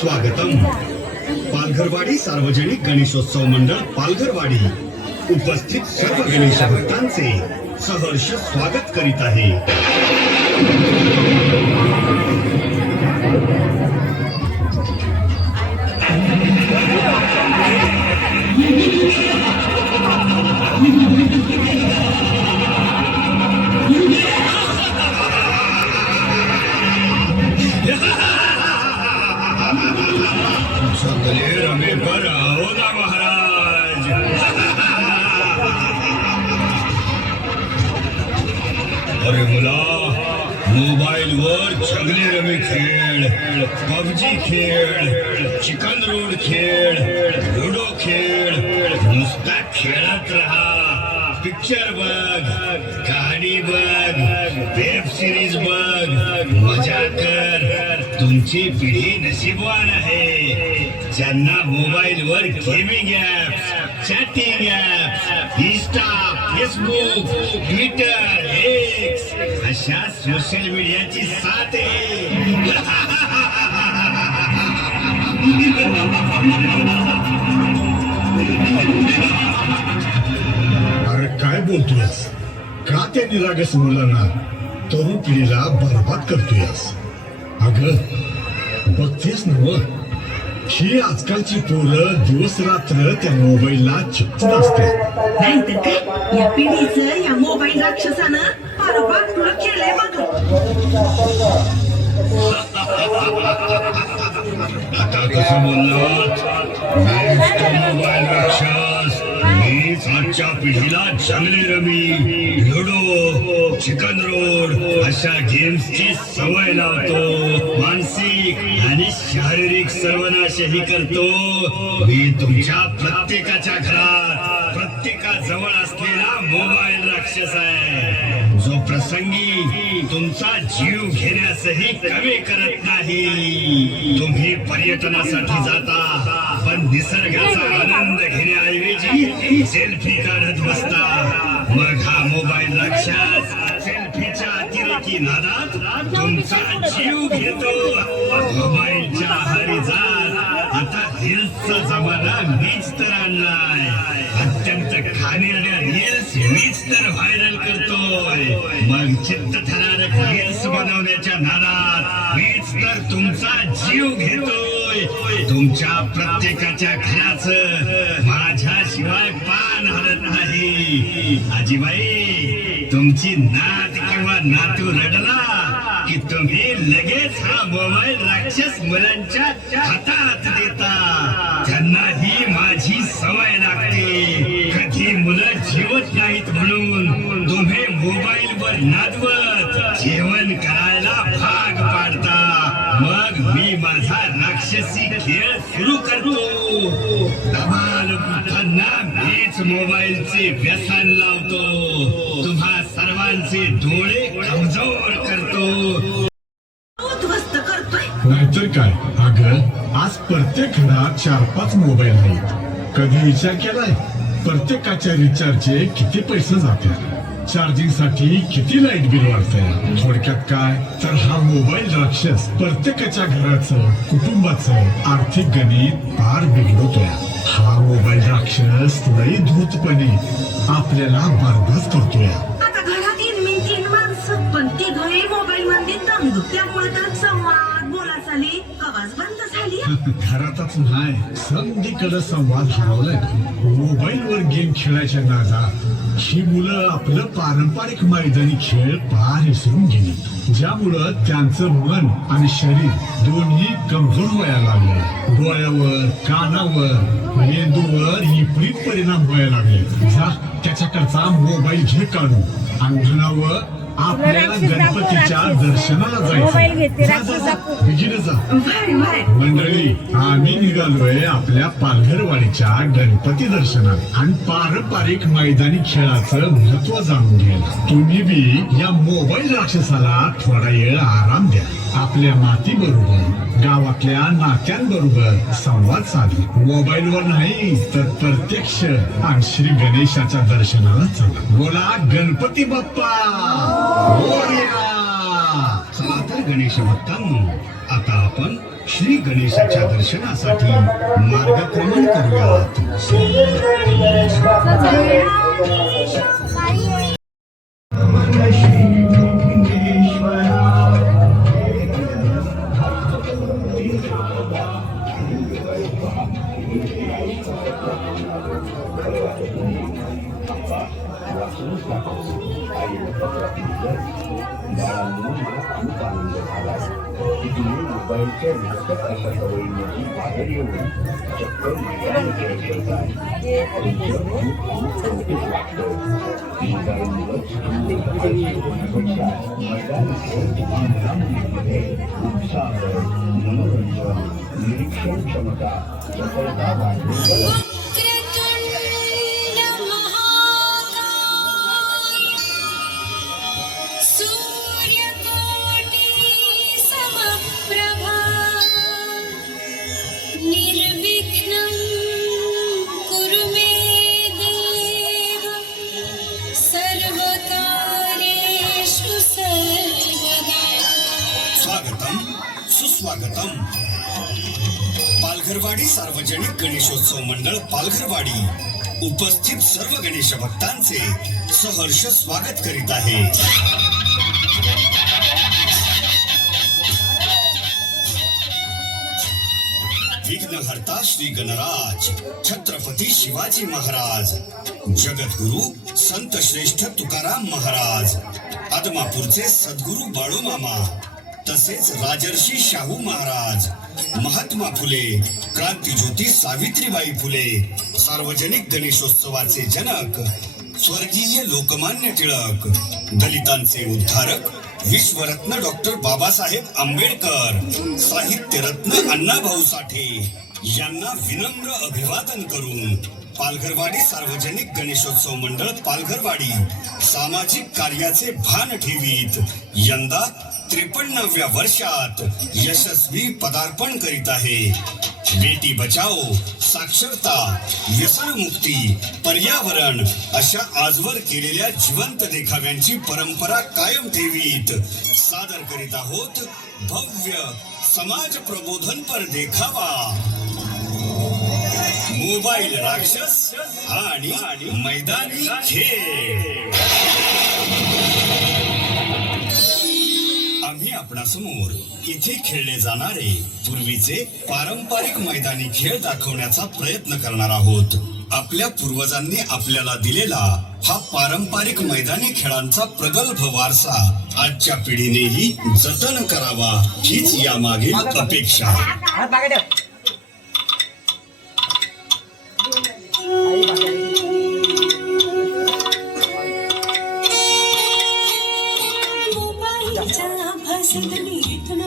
स्वागतम. पालघरवाडी सार्वजनिक गणेशोत्सव मंडळ पालघरवाडी उपस्थित सर्व गणेश भक्तांचे सहर्ष स्वागत करीत आहे. सगळे रमेकर आओ ना महाराज. अरे मुला, मोबाईल वर जंगली रमी खेळ, पबजी खेळ, चिकन रोड खेळ, लुडो खेळ, नुसता खेळत राहा. पिक्चर बघ, कहाणी बघ, वेब सिरीज बघ, मजा कर. तुमची पिढी नशीबवान आहे ज्यांना मोबाईल वर gaming apps, chatting apps, Insta, Facebook, Twitter, x अशा सोशल मीडियाची साथ आहे. अरे काय बोलतोयस? का त्या निरागस मुलांना, तरुण पिढीला बरबाद करतोयस? अगं बघतेस ना, ही आजकालची पोरं दिवस रात्र त्या मोबाईलला चिपकून असतात. नाहीतर काय, या पिढीचं या मोबाईल राक्षसानं बरोबर तुला केलंय बघ. आता कसं बोललात? मीच तो मोबाईल राक्षस. मीच आजच्या पिढीला जंगली रमी, लुडो, चिकन रोड अशा गेम्सची सवय लावतो. मानसिक आणि शारीरिक सर्वनाशही करतो. मी तुमच्या प्रत्येकाच्या घरात, प्रत्येकाजवळ असलेला मोबाईल राक्षस आहे, जो प्रसंगी तुमचा जीव घेण्यासही कमी करत नाही. तुम्ही पर्यटनासाठी जाता, पण निसर्गाचा आनंद घेण्याऐवजी सेल्फी काढत बसता. मग हा मोबाईल राक्षस सेल्फीच्या अतिरेकी नादात तुमचा जीव घेतो. मोबाईलच्या आहारी जात आता रील्सचा जमाना मीच तर आणलाय. अत्यंत घाणेरड्या रील्स मीच तर व्हायरल करतोय. मग चित्तथरारक रील्स बनवण्याच्या नादात मीच तर तुमचा जीव घेतोय. तुमच्या प्रत्येकाच्या घराचं माझ्याशिवाय पान हलत नाही. आजीबाई, तुमची नात किंवा नातू रडला की तुम्ही लगेच हा मोबाईल राक्षस मुलांच्या हातात देता. त्यांना ही माझी सवय लागते. कधी मुलं जेवत नाहीत म्हणून तुम्ही मोबाईल वर नादवत जेवण करायला भाग पाडता. मग मी माझा राक्षसी खेळ सुरू करतो. धमाल बुद्धांना मीच मोबाईलचे व्यसन लावतो. तुम्हा सर्वांचे डोळे कमजोर करतो. उद्ध्वस्त करतोय. नाहीतर काय? अगं आज प्रत्येक घरात 4-5 मोबाईल आहेत. कधी विचार केलाय प्रत्येकाच्या रिचार्जचे किती पैसे जातात? चार्जिंग साठी किती लाईट बिल वाढतंय? थोडक्यात काय तर हा मोबाईल राक्षस प्रत्येकाच्या घराचं, कुटुंबाचं आर्थिक गणित पार बिघडवतोय. हा मोबाईल राक्षस लई धूर्तपणे आपल्याला बरबाद करतोय. आता घरात तीन माणसं, पण ती घरी मोबाईल मध्ये दंग. त्यामुळे तर संवाद बोला चाली आवाज बंद झाली. घरातच नाही, सगळीकडे संवाद हरवलाय. मोबाईल वर गेम खेळायच्या नादात ही मुलं आपलं पारंपरिक मैदानी खेळ पार विसरून गेली. ज्यामुळं त्यांचं मन आणि शरीर दोन्ही कमजोर व्हायला लागले. डोळ्यावर, कानावर, मेंदूवर विपरीत परिणाम व्हायला लागले. जा त्याच्याकडचा मोबाईल घे काढून अंगणावर आपल्याला गणपतीच्या दर्शनाला जायचं. मंडळी, आम्ही निघालोय आपल्या पालघरवाडीच्या गणपती दर्शनात आणि पारंपरिक मैदानी खेळाचं महत्व जाणून घ्यायला. तुम्ही बी या मोबाईल राक्षसाला थोडा वेळ आराम द्या. आपल्या माती बरोबर, गावातल्या नात्यांबरोबर संवाद साधा. मोबाईलवर नाही तर प्रत्यक्ष आणि श्री गणेशाच्या दर्शनाला चला. बोला गणपती बाप्पा मोरया. चला तर गणेश भक्तांनो, आता आपण श्री गणेशाच्या दर्शनासाठी मार्गक्रमण करूयात. निरीक्षण क्षमता सफलता सुस्वागतम. पालघरवाडी सार्वजनिक गणेशोत्सव मंडळ पालघरवाडी उपस्थित सर्व गणेश भक्तांचे सहर्ष स्वागत करीत आहे. विघ्नहर्ता श्री गणराज छत्रपती शिवाजी महाराज, जगद्गुरु संत श्रेष्ठ तुकाराम महाराज, आदमापूरचे सद्गुरु बाळूमामा, तसेच राजर्षी शाहू महाराज, महात्मा फुले, क्रांतीज्योती सावित्रीबाई फुले, सार्वजनिक गणेशोत्सवाचे जनक स्वर्गीय लोकमान्य टिळक, दलितांचे उद्धारक विश्वरत्न डॉक्टर बाबासाहेब आंबेडकर, साहित्यरत्न अण्णाभाऊ साठे यांना विनम्र अभिवादन करून पालघरवाडी सार्वजनिक गणेशोत्सव मंडळ पालघरवाडी सामाजिक कार्याचे भान ठेवीत यंदा 53व्या वर्षात यशस्वी पदार्पण करीत आहे. बेटी बचाओ, साक्षरता, व्यसनमुक्ती, पर्यावरण अशा आजवर केलेल्या जिवंत देखाव्यांची परंपरा कायम ठेवीत सादर करीत आहोत भव्य समाज प्रबोधनपर देखावा, मोबाईल राक्षस आणि मैदानी खेळ. आम्ही आपणासमोर इथे खेळले जाणारे पूर्वीचे पारंपरिक मैदानी खेळ दाखवण्याचा प्रयत्न करणार आहोत. आपल्या पूर्वजांनी आपल्याला दिलेला हा पारंपरिक मैदानी खेळांचा प्रगल्भ वारसा आजच्या पिढीनेही जतन करावा हीच यामागील अपेक्षा.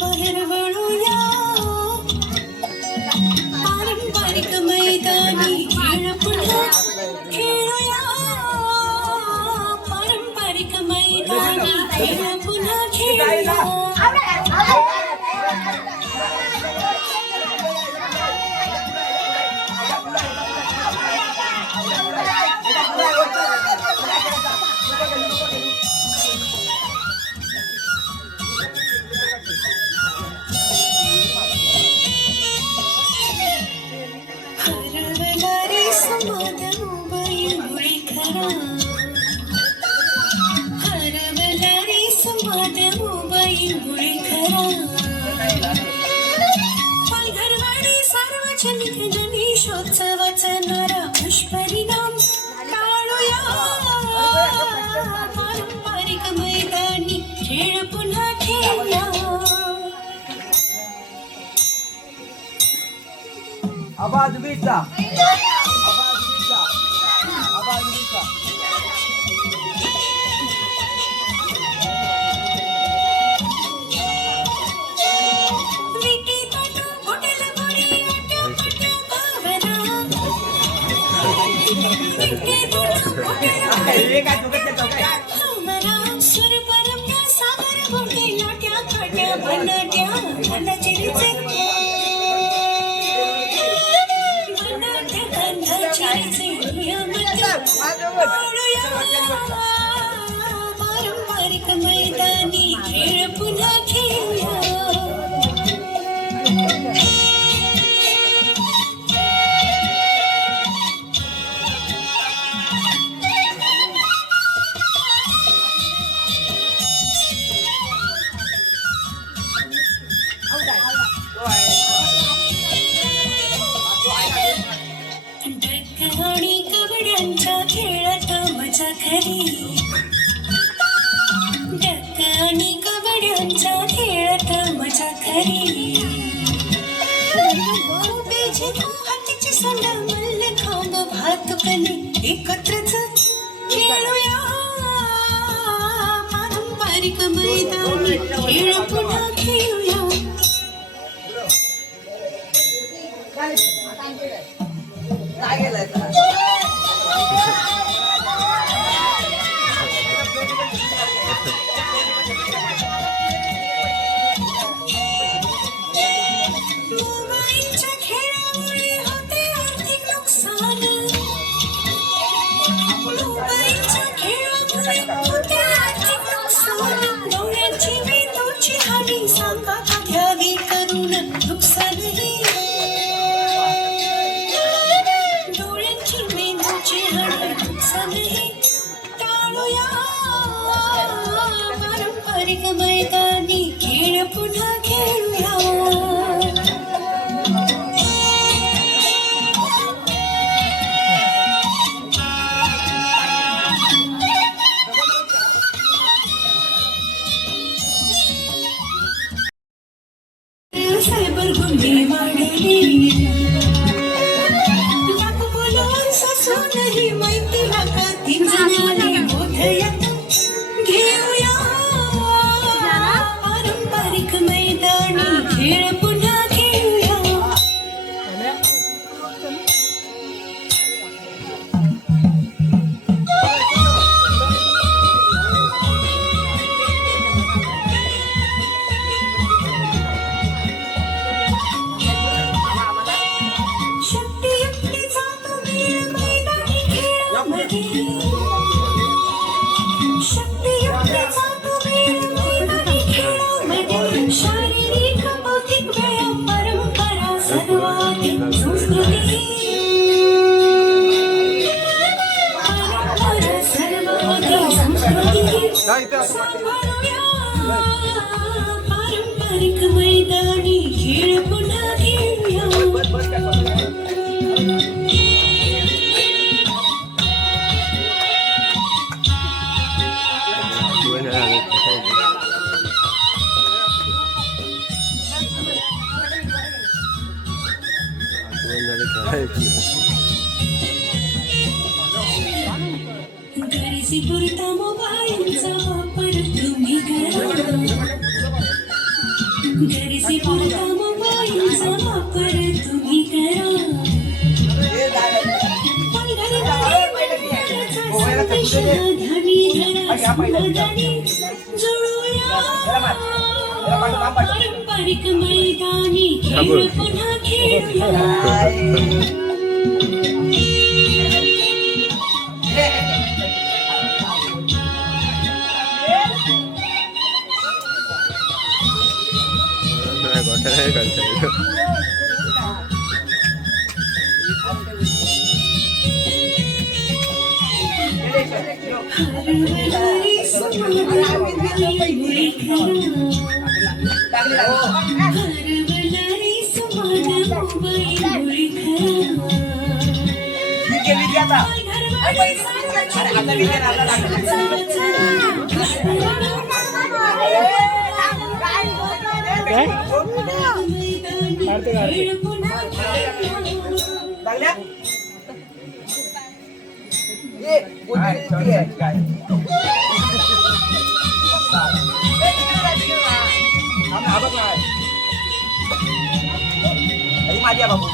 बाहेर वळूया, पारंपरिक मैदानी खेळ पुन्हा खेळूया, पारंपरिक मैदानी खेळ पुन्हा खेळूया. पालघरवाडी सार्वजनिक गणेशोत्सवाचा नारा दुष्परिणाम टाळूया, पारंपरिक मैदानी खेळ पुन्हा खेळूया. आवाज बीचा, आवाज बीचा, आवाज बीचा. सुर परम्या सागर भोगे लाट्या काट्या बनाट्या बनाचिरीचे बनाट्या बनाचिरीचे नियमित पाळूया, पारंपरिक मैदानी खेळ पुन्हा खेळूया. खरी डक आणि कबड्यांच्या खेळात मजा खरी बेजे हातीची सोंड मल्ल खांब भातुकली एकत्रच खेळूया पारंपरिक मैदानी खेळ पुन्हा खेळूया काय गेलाय मोबाईलच्या खेळामुळे होते आर्थिक नुकसान मोबाईलच्या खेळामुळे होते आर्थिक नुकसान डोळ्यांची मेंदूची हानी सांगा का घ्यावी करून नुकसानही डोळ्यांची मेंदूची हानी नुकसानही टाळूया पारंपरिक मैदानी खेळ पुन्हा खेळूया सायबर गुन्हे वाढले लाख बोलून ससूनही माहितीला कधी जणाले बोधयात घेऊया पारंपरिक मैदानी खेळ पुन्हा खेळूया शक्ती युक्तीचा तो खेळ मैदानी खेळामध्ये शक्ती युक्तीचा तो खेळ मैदानी खेळामध्ये शारीरिक बौद्धिक व्यायाम परंपरा सर्वाधिक संस्कृती परंपरा सर्वाधिक संस्कृती सांभाळूया पारंपरिक मैदानी खेळ पुन्हा खेळूया गरजेपुरता मोबाईलचा वापर तुम्ही करा गरजेपुरता मोबाईलचा वापर तुम्ही करा पारंपरिक मैदानी खेळ पुन्हा खेळूया हरवणारी सुमान मोबाईलमुळे माझ्या बाबू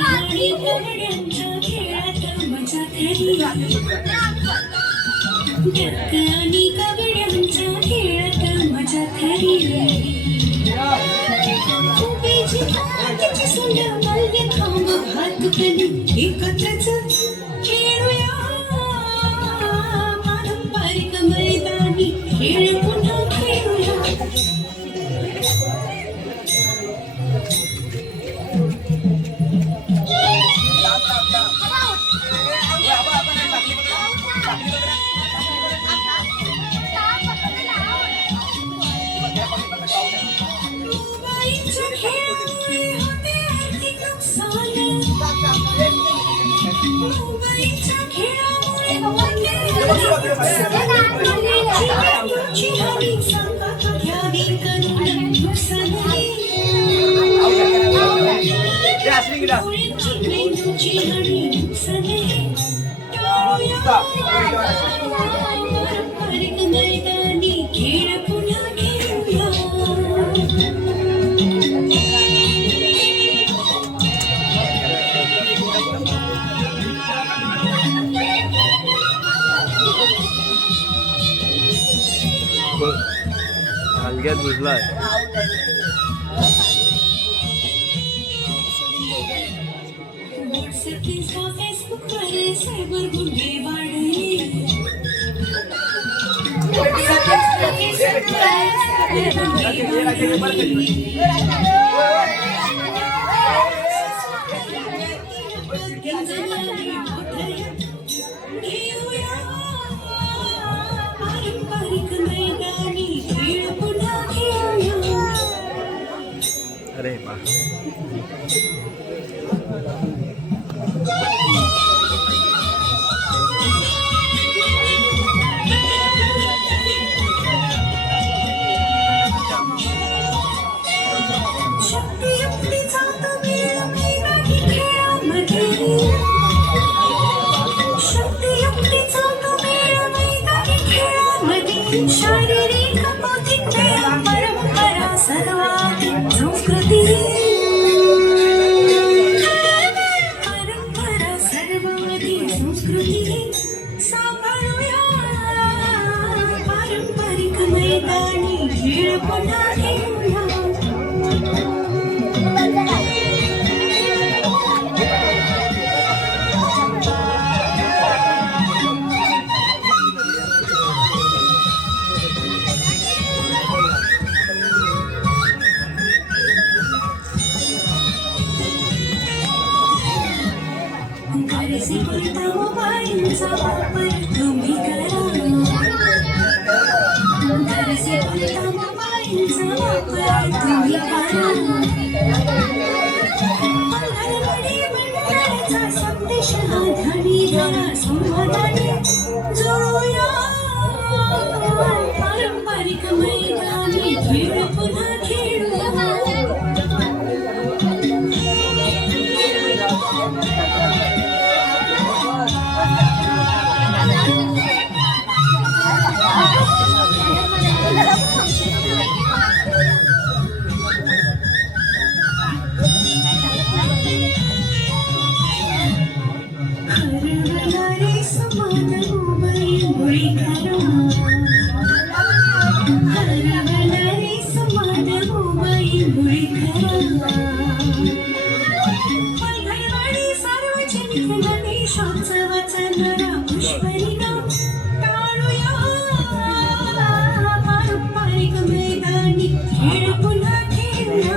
आणि कवड्यांच्या खेळात मजा खरी डक आणि कवड्यांच्या खेळात मजा खरी उभेची हाताची सुंड मालवे खांब हात कली एकत्रच खेळूया पारंपरिक मैदानी खेळ पुन्हा खेळूया मोबाईलच्या खेळामुळे होते आर्थिक नुकसान मोबाईलच्या खेळामुळे होते आर्थिक नुकसान मेंदूची हानी संकट घ्यावी करून नुकसान मेंदूची हानी नुकसान पारंपरिक मैदानी खेळ पुन्हा खेळूया हलक्यात बुजलाय व्हॉट्सअप इंस्टा फेसबुकवर सायबर गुन्हे वाढले पारंपरिक मैदानी खेळ पुन्हा खेळूया अरे बा शक्ती युक्तीचा तो मेळ मैदानी खेळामध्ये शक्ती युक्तीचा तो मेळ मैदानी खेळामध्ये शारीरिक बौद्धिक व्यायाम परंपरा सर्वाधिक संस्कृती परंपरा सर्वाधिक संस्कृती सांभाळूया पारंपरिक मैदानी खेळ पुन्हा खेळूया घरचे बोलता मोबाईलचा वापर तुम्ही करा घरचे बोलता मोबाईलचा वापर तुम्ही करा अंगणवाडी मंडळाचा संदेश हा ध्वनी धरा संवादाने जोडूया पारंपरिक मैदानी खेळ पुन्हा खेळूया हरवणारे समान मोबाईलमुळे खरा हरवणारे समान मोबाईलमुळे खरा अंगणवाडी सार्वजनिक गणेशोत्सव वाचणारा दुष्परिणाम टाळूया पारंपरिक मैदानी खेळ पुन्हा खेळूया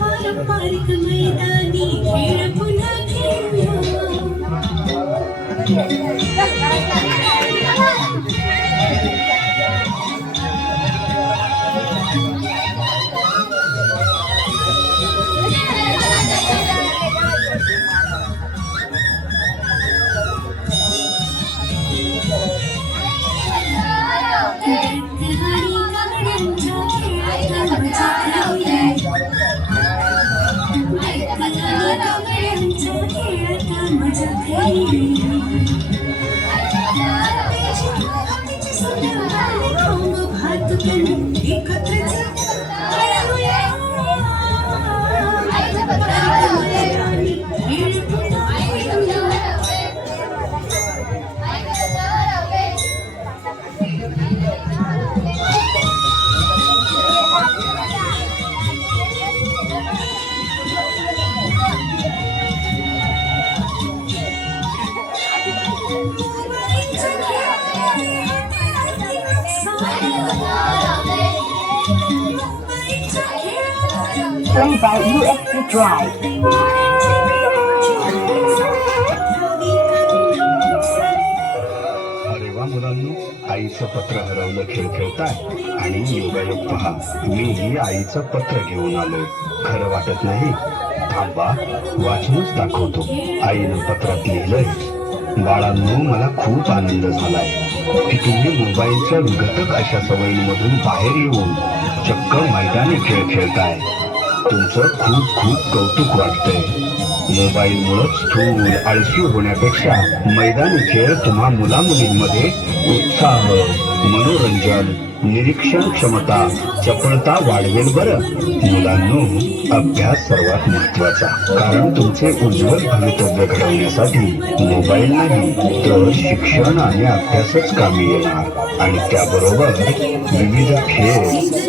पारंपरिक मैदानी खेळ पुन्हा खेळूया Play by USB Drive. अरे वा मुलांनो, आईचं पत्र हरवलं खेळ खेळताय आणि योगायोग पहा, मीही आईचं पत्र घेऊन आलोय. खरं वाटत नाही? थांबा, वाचूनच दाखवतो. आईनं पत्रात लिहिलंय, बाळांनो मला खूप आनंद झालाय की तुम्ही मोबाईलच्या विघटक अशा सवयींमधून बाहेर येऊन चक्क मैदानी खेळ खेळताय. तुमचं खूप खूप कौतुक वाटतंय. मोबाईलमुळे स्थूल आळशी होण्यापेक्षा मैदानी खेळ तुम्हा मुलामुलींमध्ये उत्साह, मनोरंजन, निरीक्षण क्षमता, चपळता वाढवेल. बरं मुलांनो, अभ्यास सर्वात महत्वाचा, कारण तुमचे उज्ज्वल भवितव्य घडवण्यासाठी मोबाईल नाही तर शिक्षण आणि अभ्यासच कामी येणार. आणि त्याबरोबर विविध खेळ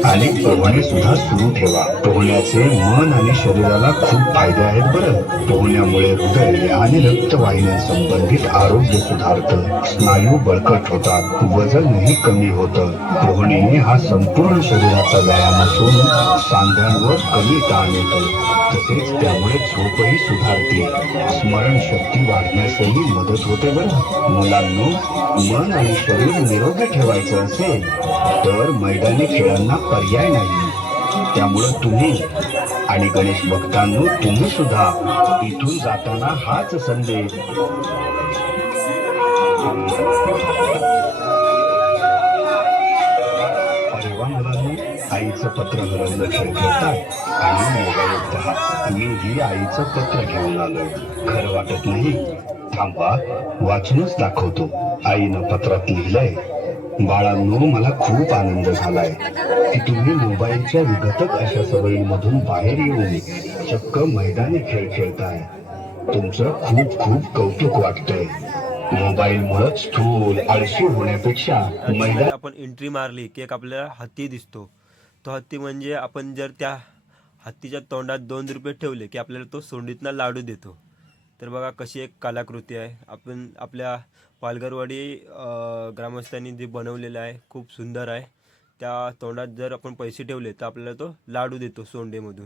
आणि पोहणे सुद्धा सुरू ठेवा. पोहण्याचे मन आणि शरीराला खूप फायदे आहेत. बरं, पोहण्यामुळे हृदय आणि रक्तवाहिन्यांसंबंधित आरोग्य सुधारतं, स्नायू बळकट होतात, वजनही कमी होतं. पोहणे हा संपूर्ण शरीराचा व्यायाम असून सांध्यांवर कमी ताण येतो. तसेच त्यामुळे झोपही सुधारते, स्मरणशक्ती वाढण्यासही मदत होते. बरं मुलांनो, मन आणि शरीर निरोगी ठेवायचं असेल तर मैदानी खेळांना पर्याय नाही. त्यामुळं तुम्ही आणि गणेश भक्तांनो, तुम्ही सुद्धा इथून जाताना हाच संदेश आईचं पत्र हरवलं खेळ खेळताय आणि योगायोग पहा, मीही आईचं पत्र घेऊन आलोय. खरं वाटत नाही? थांबा, वाचूनच दाखवतो. आईनं पत्रात लिहिलंय, बाळांनो मला खूप आनंद झालाय की तुम्ही मोबाईलच्या विघटक अशा सवयींमधून बाहेर येऊन चक्क मैदानी खेळ खेळताय. तुमचं खूप खूप कौतुक वाटतंय. मोबाईलमुळे स्थूल आळशी होण्यापेक्षा मैदान आपण एंट्री मारली की एक आपल्याला हत्ती दिसतो. तो हत्ती म्हणजे आपण जर त्या हत्तीच्या तोंडात 2 रुपये ठेवले की आपल्याला तो सोंडीतनं लाडू देतो. तर बघा कशी एक कलाकृती आहे. आपण आपल्या पालघरवाडी ग्रामस्थांनी जे बनवलेलं आहे खूप सुंदर आहे. त्या तोंडात जर आपण पैसे ठेवले तर आपल्याला तो लाडू देतो सोंडेमधून.